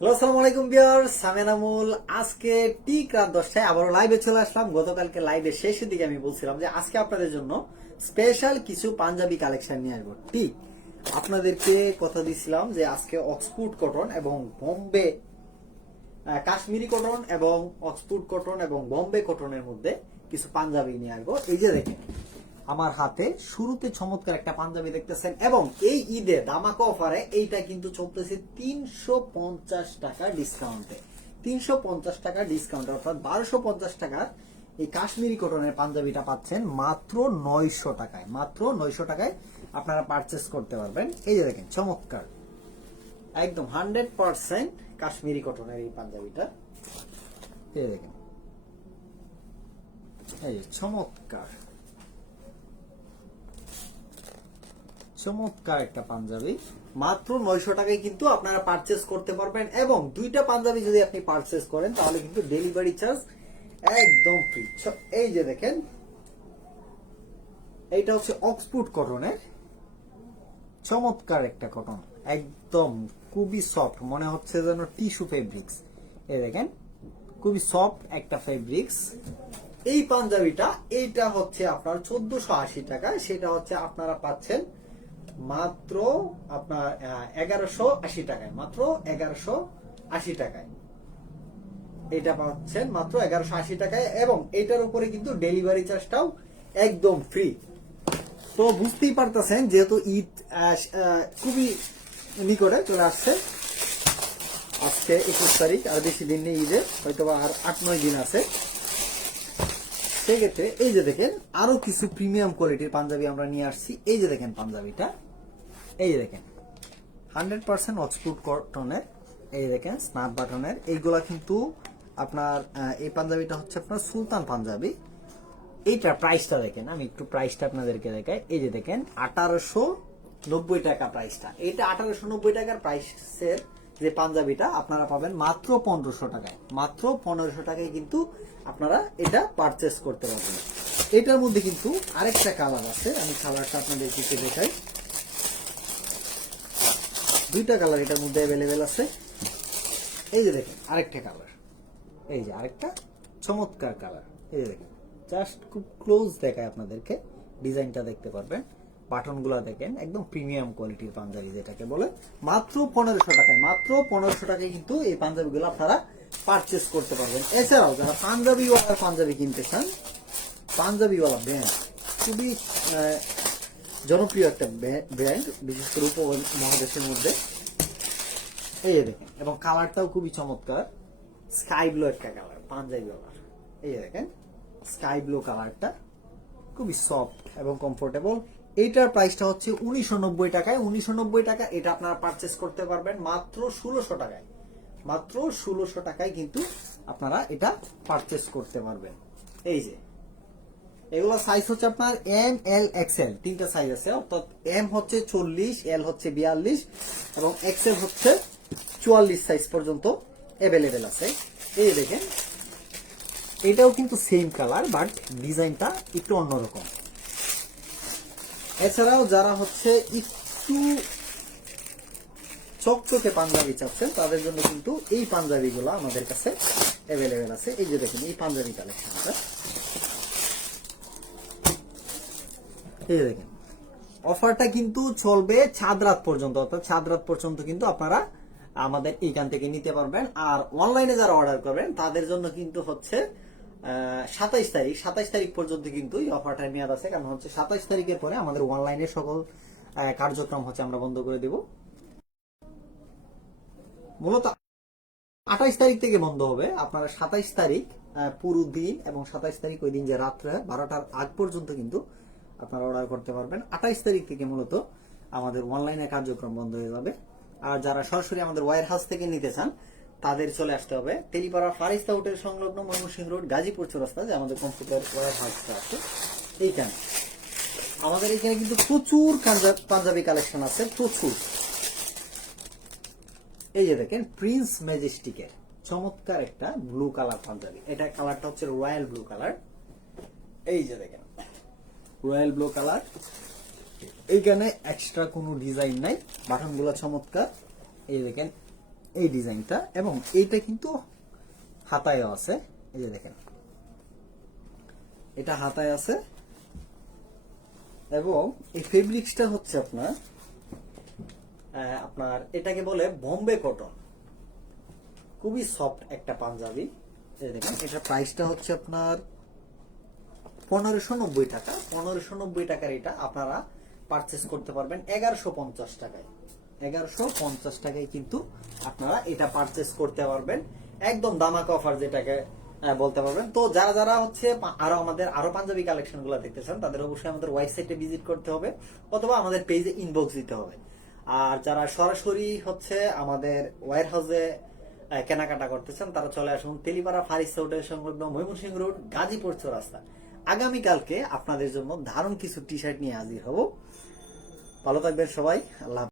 Hello, আসসালামু আলাইকুম viewers, আমি নামুল। আজকে ঠিক রাত 10টায় আবারও লাইভে চলে আসলাম। গতকালকে লাইভের শেষের দিকে আমি বলছিলাম যে আজকে আপনাদের জন্য স্পেশাল কিছু পাঞ্জাবি কালেকশন নিয়ে আসবো। ঠিক আপনাদেরকে কথা দিছিলাম যে আজকে অক্সফোর্ড কটন এবং বোম্বে কাশ্মীরি কটন এবং অক্সফোর্ড কটন এবং বোম্বে কটনের মধ্যে কিছু পাঞ্জাবি নিয়ে আসবো। এই যে দেখেন আমার হাতে শুরুতে চমৎকার একটা পাঞ্জাবি দেখতেছেন, এবং এই ঈদে ধামাকা অফারে এইটা কিন্তু চলতেছে 350 টাকা ডিসকাউন্টে। 350 টাকা ডিসকাউন্টে, অর্থাৎ 1250 টাকার এই কাশ্মীরি কটনের পাঞ্জাবিটা পাচ্ছেন মাত্র 900 টাকায়। মাত্র 900 টাকায় আপনারা পারচেস করতে পারবেন। এই যে দেখেন চমৎকার একদম 100% কাশ্মীরি কটনের এই পাঞ্জাবিটা। এই দেখেন, এই যে চমৎকার চমৎকার একটা পাঞ্জাবি মাত্র 900 টাকায় কিন্তু আপনারা পারচেস করতে পারবেন। এবং দুইটা পাঞ্জাবি যদি আপনি পারচেস করেন তাহলে কিন্তু ডেলিভারি চার্জ একদম ফ্রি। এই যে দেখেন, এইটা হচ্ছে অক্সফোর্ড কটনের চমৎকার একটা কটন, একদম খুবই সফট, মনে হচ্ছে যেন টিস্যু ফেব্রিক্স। এই দেখেন খুবই সফট একটা ফেব্রিক্স। এই পাঞ্জাবিটা এইটা হচ্ছে আপনার 1480 টাকা, সেটা হচ্ছে আপনারা পাচ্ছেন মাত্র আপনার 1180 টাকায়। মাত্র 1180 টাকায় এটা পাচ্ছেন, মাত্র 1180 টাকায়। এবং এটার উপরে কিন্তু ডেলিভারি চার্জটাও একদম ফ্রি। তো বুঝতেই পারতেছেন যেহেতু ঈদ খুবই নিকটে চলে আসছে, আজকে 21 তারিখ, আর বেশি দিন নেই ঈদে, হয়তো আর 8-9 দিন আছে। সেক্ষেত্রে এই যে দেখেন আরো কিছু প্রিমিয়াম কোয়ালিটির পাঞ্জাবি আমরা নিয়ে আসছি। এই যে দেখেন পাঞ্জাবিটা, এই যে দেখেন 100% অক্সফোর্ড কটনের, এই দেখেন স্নাপ বাটনের। এইগুলা কিন্তু আপনার এই পাঞ্জাবিটা হচ্ছে আপনার সুলতান পাঞ্জাবি। এইটার প্রাইসটা দেখেন, আমি একটু প্রাইসটা আপনাদেরকে দেখাই। এই যে দেখেন 1890 টাকা প্রাইসটা। এইটা 1890 টাকার প্রাইসের যে পাঞ্জাবিটা আপনারা পাবেন মাত্র 1500 টাকায়। মাত্র 1500 টাকায় কিন্তু আপনারা এটা পারচেস করতে পারবেন। এটার মধ্যে কিন্তু আরেকটা কালার আছে, আমি কালারটা আপনাদেরকে দেখাই। দুইটা কালার এটার মধ্যে অ্যাভেলেবেল আছে। এই যে দেখেন আরেকটা কালার, এই যে আরেকটা চমৎকার কালার। এই যে দেখেন, জাস্ট খুব ক্লোজ দেখায় আপনাদেরকে, ডিজাইনটা দেখতে পারবেন। বাটনগুলো দেখেন, একদম প্রিমিয়াম কোয়ালিটির পাঞ্জাবি যেটাকে বলে। মাত্র 1500 টাকায়, মাত্র 1500 টাকায় কিন্তু এই পাঞ্জাবিগুলো আপনারা পারচেস করতে পারবেন। এছাড়াও যারা পাঞ্জাবি কিনতে চান, পাঞ্জাবিওয়ালা ব্র্যান্ড খুবই জনপ্রিয় একটা ব্র্যান্ড, বিশেষ করে উপমহাদেশের মধ্যে। এই যে দেখেন, এবং কালারটাও খুবই চমৎকার, স্কাই ব্লু একটা কালার পাঞ্জাবিওয়ালার। এই যে দেখেন স্কাই ব্লু কালারটা খুবই সফট এবং কমফোর্টেবল। এইটার প্রাইসটা হচ্ছে 1990 টাকায়। 1990 টাকা এটা আপনারা পারচেস করতে পারবেন মাত্র 1600 টাকায়। মাত্র 1600 টাকায় কিন্তু আপনারা এটা পারচেস করতে পারবেন। এই যে এগুলো সাইজ হচ্ছে আপনার এম, এল, এক্সেল, তিনটা সাইজ আছে। অর্থাৎ এম হচ্ছে 40, এল হচ্ছে 42 এবং এক্সেল হচ্ছে 44 সাইজ পর্যন্ত অ্যাভেলেবেল আছে। এই দেখেন এটাও কিন্তু সেম কালার, বাট ডিজাইনটা একটু অন্যরকম। এছাড়াও যারা হচ্ছে একটু চকচকে পাঞ্জাবি চাচ্ছেন তাদের জন্য কিন্তু এই পাঞ্জাবিগুলো আমাদের কাছে অ্যাভেলেবেল আছে। এই যে দেখেন এই পাঞ্জাবি কালেকশনটা, এই যে দেখেন অফারটা কিন্তু চলবে চাঁদ রাত পর্যন্ত। অর্থাৎ চাঁদ রাত পর্যন্ত কিন্তু আপনারা আমাদের এইখান থেকে নিতে পারবেন। আর অনলাইনে যারা অর্ডার করবেন তাদের জন্য কিন্তু হচ্ছে 27 তারিখ পর্যন্ত কিন্তু এই অফারটা মেয়াদ আছে। কারণ হচ্ছে 27 তারিখের পরে আমাদের অনলাইনে সকল কার্যক্রম হচ্ছে আমরা বন্ধ করে দেব। মূলত 28 তারিখ থেকে বন্ধ হবে। আপনারা 27 তারিখ পুরো দিন এবং 27 তারিখ ওই দিন যে রাত্রে 12টার আগ পর্যন্ত কিন্তু আপনারা অর্ডার করতে পারবেন। 28 তারিখ থেকে মূলত আমাদের অনলাইনে কার্যক্রম বন্ধ হয়ে যাবে। আর যারা সরাসরি আমাদের ওয়্যার হাউস থেকে নিতে চান তাদের চলে আসতে হবে তেলিপাড়া ফারিস্তা হোটেল সংলগ্ন ময়মনসিংহ রোড গাজীপুর চৌরাস্তা, যে আমাদের কম্পিউটার ওয়্যার হাউসটা আছে এইখানে। আমাদের এখানে কিন্তু প্রচুর পাঞ্জাবি কালেকশন আছে, প্রচুর। এই যে দেখেন প্রিন্স ম্যাজেস্টিকের চমৎকার একটা ব্লু কালার পাঞ্জাবি। এটা কালারটা হচ্ছে রয়্যাল ব্লু কালার। এই যে দেখেন রয়্যাল ব্লু কালার, এইখানে এক্সট্রা কোনো ডিজাইন নাই, বাটনগুলো চমৎকার। এই দেখেন এই ডিজাইনটা, এবং এইটা কিন্তু হাতায়ও আছে। এই যে দেখেন, এটা হাতায় আছে, এবং এই ফেব্রিক্সটা হচ্ছে আপনার এটাকে বলে বোম্বে কটন, খুবই সফট একটা পাঞ্জাবি। এই দেখেন, এটার প্রাইসটা হচ্ছে আপনার 1590 টাকা। 1590 টাকার এটা আপনারা পারচেস করতে পারবেন 1150 টাকায়। 1150 টাকায় কিন্তু আপনারা এটা পারচেস করতে পারবেন, একদম দামাকা অফার যেটাকে বলতে পারবেন। তো যারা যারা হচ্ছে আমাদের পাঞ্জাবি কালেকশন গুলো দেখতে চান, তাদের অবশ্যই আমাদের ওয়েবসাইটে ভিজিট করতে হবে, অথবা আমাদের পেজে ইনবক্স দিতে হবে। আর যারা সরাসরি হচ্ছে আমাদের ওয়্যার হাউসে কেনাকাটা করতে চান, তারা চলে আসুন তেলিপাড়া ফারিস্তা হোটেল সংলগ্ন ময়মনসিংহ রোড, গাজীপুর চৌরাস্তা। আগামীকালকে আপনাদের জন্য দারুণ কিছু টি শার্ট নিয়ে হাজির হব। ভালো থাকবেন সবাই, আল্লাহ।